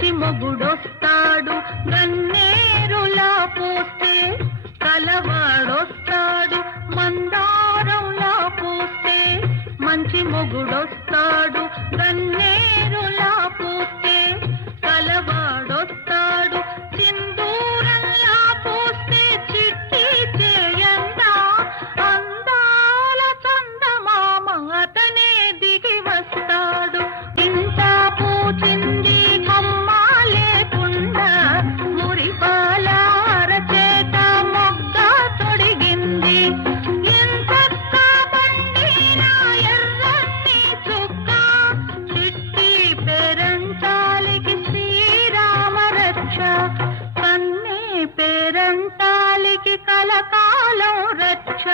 మంచి మొగుడొస్తాడు గన్నేరులా పోస్తే, కలవాడొస్తాడు మందారంలా పోస్తే, మంచి మొగుడొస్తాడు గన్నేరులా పోస్తే, కలవాడొస్తాడు సింధూరంలా పోస్తే, చిట్టి చేయందా అందాల చందమామ అతనే దిగి వస్తాడు. ఇంత పూచింది కొమ్మా లేకుండా, మురిపాల అరచేత మొగ్గ తొడిగింది, ఎంతక్క బండిన ఎర్రని చుక్క, చిట్టి పేరంటాలికి శ్రీరామ రక్ష, కన్నే పేరంటాలికి కలకాలం రక్ష.